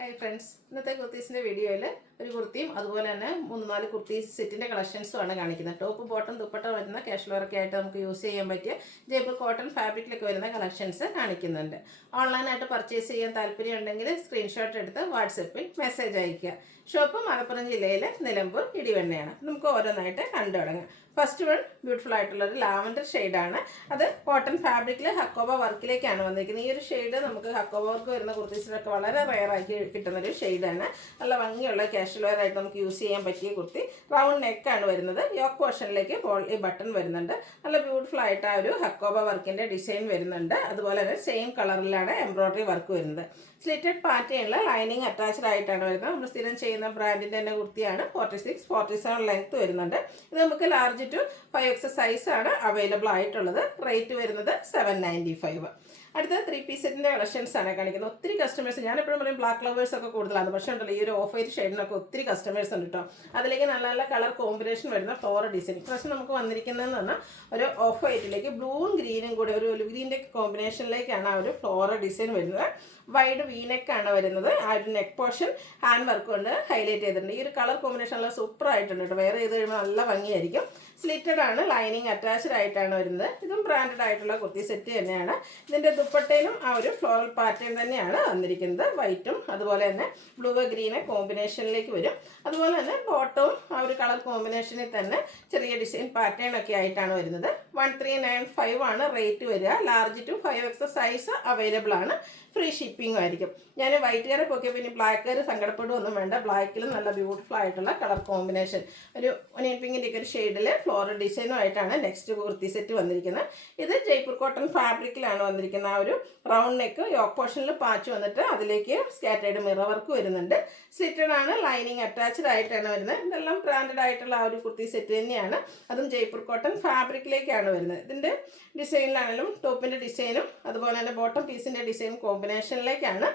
Hi friends, ഇന്നത്തെ കുർത്തീസിൻ്റെ വീഡിയോയിൽ ഒരു കുർത്തിയും അതുപോലെ തന്നെ 3-4 കുർത്തീസ് സെറ്റിൻ്റെ കളക്ഷൻസുമാണ് കാണിക്കുന്നത്. ടോപ്പ് ബോട്ടം ദുപ്പട്ട വരുന്ന കാഷ്വൽ വെയറൊക്കെ ആയിട്ട് നമുക്ക് യൂസ് ചെയ്യാൻ പറ്റിയ ജയ്പൂർ കോട്ടൺ ഫാബ്രിക്കിലൊക്കെ വരുന്ന കളക്ഷൻസ് കാണിക്കുന്നുണ്ട്. ഓൺലൈനായിട്ട് പർച്ചേസ് ചെയ്യാൻ താല്പര്യം ഉണ്ടെങ്കിൽ സ്ക്രീൻഷോട്ട് എടുത്ത് വാട്സപ്പിൽ മെസ്സേജ് അയയ്ക്കുക. ഷോപ്പ് മലപ്പുറം ജില്ലയിലെ നിലമ്പൂർ ഇടിവണ്ണയാണ്. നമുക്ക് ഓരോന്നായിട്ട് കണ്ടു തുടങ്ങാം. ഫസ്റ്റ് വൺ ബ്യൂട്ടിഫുൾ ആയിട്ടുള്ളൊരു ലാവൻഡർ ഷെയ്ഡാണ്. അത് കോട്ടൺ ഫാബ്രിക്കിൽ ഹക്കോബ വർക്കിലേക്കാണ് വന്നിരിക്കുന്നത്. ഈ ഒരു ഷെയ്ഡ് നമുക്ക് ഹക്കോബ വർക്ക് വരുന്ന കുർത്തീസിലൊക്കെ വളരെ റെയറാക്കി കിട്ടുന്നൊരു ഷെയ്ഡാണ്. നല്ല ഭംഗിയുള്ള കാഷ്വൽ വെയർ ആയിട്ട് നമുക്ക് യൂസ് ചെയ്യാൻ പറ്റിയ കുർത്തി. റൗണ്ട് നെക്കാണ് വരുന്നത്. യോക്ക് പോർഷനിലേക്ക് ഈ ബട്ടൺ വരുന്നുണ്ട്. നല്ല ബ്യൂട്ടിഫുൾ ആയിട്ട് ആ ഒരു ഹക്കോബ വർക്കിൻ്റെ ഡിസൈൻ വരുന്നുണ്ട്. അതുപോലെ തന്നെ സെയിം കളറിലാണ് എംബ്രോയ്ഡറി വർക്ക് വരുന്നത്. സ്ലിറ്റഡ് പാറ്റേണിൽ ലൈനിങ് അറ്റാച്ച്ഡ് ആയിട്ടാണ് വരുന്നത്. നമ്മൾ സ്ഥിരം ചെയ്യുന്ന ബ്രാൻഡിൻ്റെ തന്നെ കുർത്തിയാണ്. 46-47 ലെങ്ത് വരുന്നുണ്ട്. ഇത് നമുക്ക് ലാർജ് ടു 5X സൈസാണ് അവൈലബിൾ ആയിട്ടുള്ളത്. റേറ്റ് വരുന്നത് 795. അടുത്ത 3 പീസ് സെറ്റിൻ്റെ കളക്ഷൻസ് ആണ് കാണിക്കുന്നത്. ഒത്തിരി കസ്റ്റമേഴ്സ്, ഞാനെപ്പോഴും പറയും ബ്ലാക്ക് ലവേഴ്സ് ഒക്കെ കൂടുതലാണ്, പക്ഷേ ഉണ്ടല്ലോ ഈ ഒരു ഓഫ് വൈറ്റ് ഷെയ്ഡിനൊക്കെ ഒത്തിരി കസ്റ്റമേഴ്സ് ഉണ്ട് കേട്ടോ. അതിലേക്ക് നല്ല നല്ല കളർ കോമ്പിനേഷൻ വരുന്ന ഫ്ലോറൽ ഡിസൈൻ. ഇപ്രാവശ്യം നമുക്ക് വന്നിരിക്കുന്നതെന്ന് പറഞ്ഞാൽ ഒരു ഓഫ് വൈറ്റിലേക്ക് ബ്ലൂവും ഗ്രീനും കൂടി ഒരു ഗ്രീൻ്റെ കോമ്പിനേഷനിലേക്കാണ് ആ ഒരു ഫ്ലോറൽ ഡിസൈൻ വരുന്നത്. വൈഡ് വീനെക്കാണ് വരുന്നത്. ആ ഒരു നെക്ക് പോർഷൻ ഹാൻഡ് വർക്ക് കൊണ്ട് ഹൈലൈറ്റ് ചെയ്തിട്ടുണ്ട്. ഈ ഒരു കളർ കോമ്പിനേഷൻ നല്ല സൂപ്പർ ആയിട്ടുണ്ട് കേട്ടോ. വേറെ ചെയ്ത് കഴിയുമ്പോൾ നല്ല ഭംഗിയായിരിക്കും. സ്ലിറ്റഡ് ആണ്, ലൈനിങ് അറ്റാച്ച്ഡ് ആയിട്ടാണ് വരുന്നത്. ഇതും ബ്രാൻഡഡ് ആയിട്ടുള്ള കുർത്തി സെറ്റ് തന്നെയാണ്. ഇതിൻ്റെ ദുപ്പട്ടയിലും ആ ഒരു ഫ്ലോറൽ പാറ്റേൺ തന്നെയാണ് വന്നിരിക്കുന്നത്. വൈറ്റും അതുപോലെ തന്നെ ബ്ലൂ ഗ്രീന് കോമ്പിനേഷനിലേക്ക് വരും. അതുപോലെ തന്നെ ബോട്ടവും ആ ഒരു കളർ കോമ്പിനേഷനിൽ തന്നെ ചെറിയ ഡിസൈൻ പാറ്റേൺ ഒക്കെ ആയിട്ടാണ് വരുന്നത്. 1395 ആണ് റേറ്റ് വരിക. Large to 5X size available ആണ്. ഫ്രീ ഷിപ്പിംഗും ആയിരിക്കും. ഞാൻ വൈറ്റ് കയറി പോക്കിയ പിന്നെ ബ്ലാക്ക് കയറി സങ്കടപ്പെടുകയൊന്നും വേണ്ട. ബ്ലാക്കിലും നല്ല ബ്യൂട്ടിഫുൾ ആയിട്ടുള്ള കളർ കോമ്പിനേഷൻ, ഒരു ഒനിയൻ പിങ്കിൻ്റെ ഒക്കെ ഒരു ഷെയ്ഡിൽ ഫ്ലോറൽ ഡിസൈനും ആയിട്ടാണ് നെക്സ്റ്റ് കുർത്തി സെറ്റ് വന്നിരിക്കുന്നത്. ഇത് ജയ്പൂർ കോട്ടൺ ഫാബ്രിക്കിലാണ് വന്നിരിക്കുന്നത്. ആ ഒരു റൗണ്ട് നെക്ക് യോക്ക് പോർഷനിൽ പാച്ച് വന്നിട്ട് അതിലേക്ക് സ്കാറ്റേർഡ് മിറർ വർക്ക് വരുന്നുണ്ട്. സ്ലിറ്റഡ് ആണ്, ലൈനിങ് അറ്റാച്ച്ഡ് ആയിട്ടാണ് വരുന്നത്. ഇതെല്ലാം ബ്രാൻഡഡ് ആയിട്ടുള്ള ആ ഒരു കുർത്തി സെറ്റ് തന്നെയാണ്. അതും ജയ്പൂർ കോട്ടൺ ഫാബ്രിക്കിലേക്കാണ് വരുന്നത്. ഇതിൻ്റെ ഡിസൈനിലാണെങ്കിലും ടോപ്പിൻ്റെ ഡിസൈനും അതുപോലെ തന്നെ ബോട്ടം പീസിൻ്റെ ഡിസൈൻ കോമ്പിനേഷനിലേക്കാണ്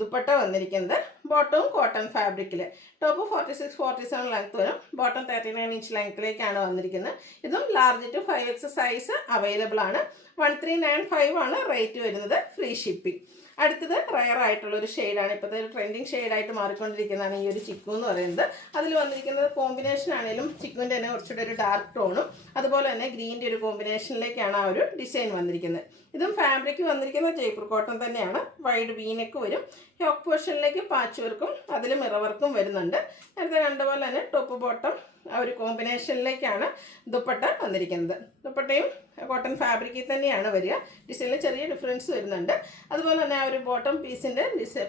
ദുപ്പട്ട വന്നിരിക്കുന്നത്. ബോട്ടവും കോട്ടൺ ഫാബ്രിക്കിൽ. ടോപ്പ് 46-47 ലെങ്ത് വരും. ബോട്ടം 39 ഇഞ്ച് ലെങ്ത്തിലേക്കാണ് വന്നിരിക്കുന്നത്. ഇതും large to 5X size available ആണ്. 1395 ആണ് റേറ്റ് വരുന്നത്. Free shipping. അടുത്തത് റയർ ആയിട്ടുള്ളൊരു ഷെയ്ഡാണ്. ഇപ്പോഴത്തെ ഒരു ട്രെൻഡിങ് ഷെയ്ഡായിട്ട് മാറിക്കൊണ്ടിരിക്കുന്നതാണ് ഈ ഒരു ചിക്കു എന്ന് പറയുന്നത്. അതിൽ വന്നിരിക്കുന്നത് കോമ്പിനേഷൻ ആണെങ്കിലും ചിക്കുവിൻ്റെ തന്നെ കുറച്ചുകൂടെ ഒരു ഡാർക്ക് ടോണും അതുപോലെ തന്നെ ഗ്രീൻ്റെ ഒരു കോമ്പിനേഷനിലേക്കാണ് ആ ഒരു ഡിസൈൻ വന്നിരിക്കുന്നത്. ഇതും ഫാബ്രിക് വന്നിരിക്കുന്നത് ജയ്പൂർ കോട്ടൺ തന്നെയാണ്. വൈഡ് വീനക്ക് വരും. യോക്ക് പോർഷനിലേക്ക് പാച്ച് വർക്കും അതിൽ മിറർ വർക്കും വരുന്നുണ്ട്. നേരത്തെ കണ്ടപോലെ തന്നെ ടോപ്പ് ബോട്ടം ആ ഒരു കോമ്പിനേഷനിലേക്കാണ് ദുപ്പട്ട വന്നിരിക്കുന്നത്. ദുപ്പട്ടയും കോട്ടൺ ഫാബ്രിക്കിൽ തന്നെയാണ് വരിക. ഡിസൈനിൽ ചെറിയ ഡിഫറൻസ് വരുന്നുണ്ട്. അതുപോലെ തന്നെ ആ ഒരു ബോട്ടം പീസിൻ്റെ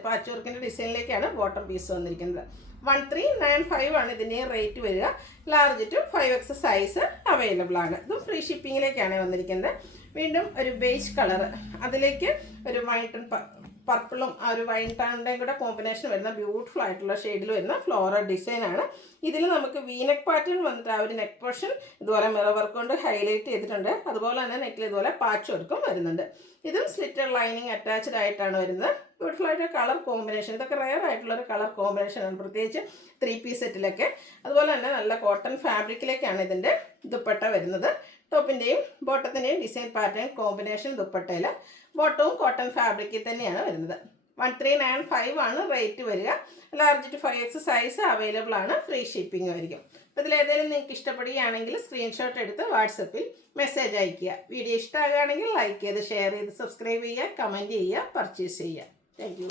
പാച്ച് വർക്കിൻ്റെ ഡിസൈനിലേക്കാണ് ബോട്ടം പീസ് വന്നിരിക്കുന്നത്. 1395 ആണ് ഇതിൻ്റെ റേറ്റ് വരിക. Large to 5X size available ആണ്. ഇതും ഫ്രീ ഷിപ്പിങ്ങിലേക്കാണ് വന്നിരിക്കുന്നത്. വീണ്ടും ഒരു ബേജ് കളർ, അതിലേക്ക് ഒരു വൈറ്റ് പർപ്പിളും ആ ഒരു വൈൻ ടൗണിൻ്റെയും കൂടെ കോമ്പിനേഷൻ വരുന്ന ബ്യൂട്ടിഫുൾ ആയിട്ടുള്ള ഷെയ്ഡിൽ വരുന്ന ഫ്ലോറൽ ഡിസൈനാണ്. ഇതിൽ നമുക്ക് വീനെക്ക് പാറ്റേൺ വന്നിട്ട് ആ ഒരു നെക്ക് പോർഷൻ ഇതുപോലെ മിറർ വർക്ക് കൊണ്ട് ഹൈലൈറ്റ് ചെയ്തിട്ടുണ്ട്. അതുപോലെ തന്നെ നെക്കിൽ ഇതുപോലെ പാച്ച് വർക്കും വരുന്നുണ്ട്. ഇതും സ്ലിറ്റഡ് ലൈനിങ് അറ്റാച്ച്ഡ് ആയിട്ടാണ് വരുന്നത്. ബ്യൂട്ടിഫുൾ ആയിട്ട് കളർ കോമ്പിനേഷൻ, ഇതൊക്കെ റെയർ ആയിട്ടുള്ളൊരു കളർ കോമ്പിനേഷനാണ്, പ്രത്യേകിച്ച് 3 പീസ് സെറ്റിലൊക്കെ. അതുപോലെ തന്നെ നല്ല കോട്ടൺ ഫാബ്രിക്കിലേക്കാണ് ഇതിൻ്റെ ദുപ്പട്ട വരുന്നത്. ടോപ്പിൻ്റെയും ബോട്ടത്തിൻ്റെയും ഡിസൈൻ പാറ്റേൺ കോമ്പിനേഷൻ ദുപ്പട്ടയിൽ. ബോട്ടവും കോട്ടൺ ഫാബ്രിക്കിൽ തന്നെയാണ് വരുന്നത്. 1395 ആണ് റേറ്റ് വരിക. Large to 5X size available ആണ്. ഫ്രീ ഷിപ്പിംഗ് ആയിരിക്കും. അപ്പോൾ ഇതിലേതെങ്കിലും നിങ്ങൾക്ക് ഇഷ്ടപ്പെടുകയാണെങ്കിൽ സ്ക്രീൻഷോട്ട് എടുത്ത് വാട്സപ്പിൽ മെസ്സേജ് അയയ്ക്കുക. വീഡിയോ ഇഷ്ടമാകുകയാണെങ്കിൽ ലൈക്ക് ചെയ്ത് ഷെയർ ചെയ്ത് സബ്സ്ക്രൈബ് ചെയ്യുക, കമൻറ്റ് ചെയ്യുക, പർച്ചേസ് ചെയ്യുക. Thank you.